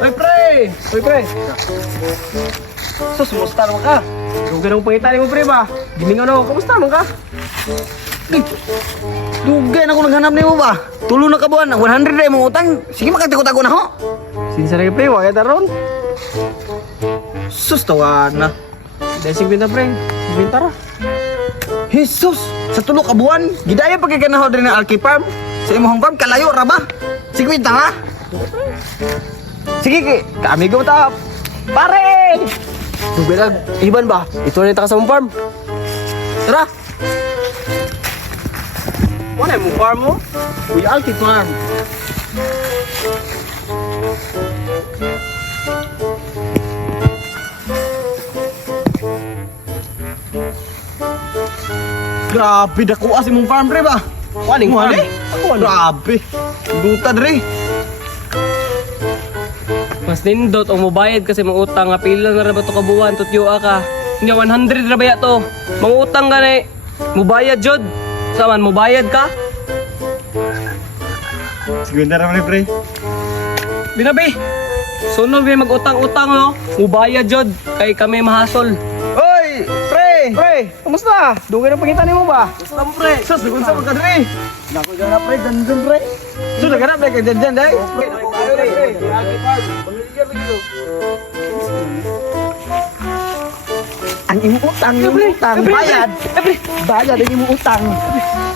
Oy, pre! Oy, pre! Sus, musta naman ka? Dugay ng pangitan mo, pre ba? Gimingan ako, kamusta naman ka? Dugay na ako naghanap ni mo ba? Tulo na ka buwan, 100 na yung utang. Sige, makatagot-tago na ho. Sinsa na pre, wala taron. Sus, tawa na. Dahil 50 pre, 50 ra. Jesus, sa tulo ka buwan, gidaya pagkikanaho din ng Alki Farm. Sa imong farm, kalayo ra ba? Sige, ha? Sige, kaamigo ta. Pare! Dugay na, iban ba? Ito na yung taka sa mong farm. Tara! Wala yung mong farm mo? Uy, Alki Farm. Grabe, dakuha si mong farm, pre ba? Waling farm. Ako, grabe. Duta, dre. Mas nindot o mobayad kasi mga utang nga pila na ra ba to kabuan tutyo ka. Nya 100 ra ba ya to? Mga utang ka na mobayad jud. Saman mobayad ka? Sige, na naman, pre. Binabi. Sunod may mag-utang-utang no. Mobayad jud kay kami mahasol. Oy, pre! Pre, kamusta? Dugay na pagitan mo ba? Basta mo, pre. Sus, nagun sa mga, dre. Naku, na, pre. Dandun, pre. Sus, naganap, pre. Kaya dyan, dre. Ang imong utang, bayad. Bayad ang imong utang.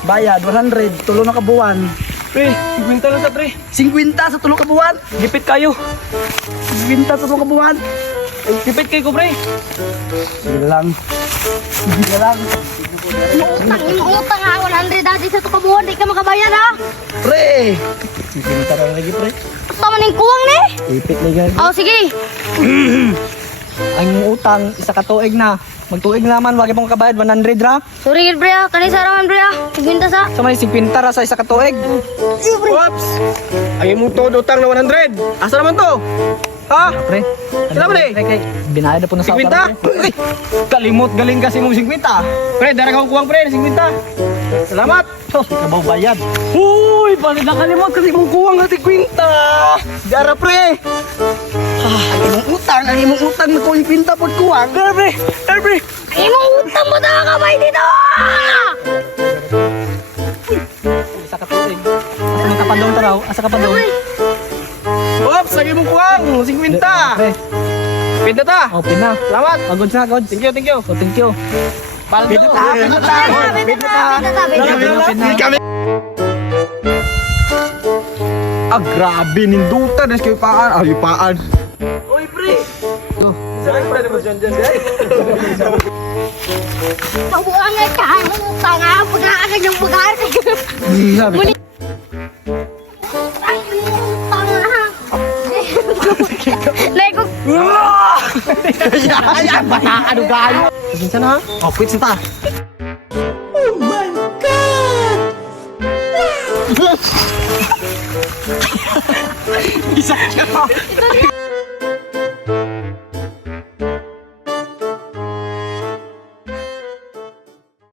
Bayad 100 tulo na ka buwan. Pre, 50 lang sa pre. 50 sa tulo ka buwan. Gipit kayo. 50 sa tulo ka buwan. Gipit kayo ko pre. Sige lang. Sige lang. Utang ha, 100 dati sa tukabuhan, di ka makabayad ha. Pre. 50 na lagi, pre. Basta man yung kuwang ni. Ipit lagi. Oh, sige. Ang imong utang isa ka tuig na. Magtuig naman wag imong kabayad 100 ra. Sorry gid bre ha, kanisa raman bre ha. Pagbinta sa. Sa may 50 ra sa isa ka tuig. Oops. Ang imong todo utang na 100. Asa naman to? Ha? Pre. Sila ba ni? Binayad na po na sa 50? Uy, kalimot galing kasi mong 50. Pre, dara kang kuwang pre, 50. Salamat. Oh, kabaw bayad. Uy, bakit nakalimot kasi mong kuwang nga 50. Dara pre. Ang imong utang na ko 50 pod kuwang. Dara pre, dara pre. Ay mo utang mo na kamay dito. Isa ka tuig. Asa ka pa doon taraw? Asa ka pa doon? Oops, ang imong kuwang 50. Pre. Pinta ta. Oh, pina. Salamat. Agod na, agod. Thank you, thank you. Oh, thank you. Paldo. Pinta ta, pinta ta. Binta ta. Pinta. Ah, grabe ninduta des kay paan. Ay, paan. Uy, pre. Saan pre naman dyan dyan, guys? Pabuang nga ka, utang ha, pag-aagan yung pag-aagan. Sabi. Muli. Ay, utang ha. Lego. Ay, bataan o gayo. Sige na ha. Oh, quit ta. Oh my God! Isa ka.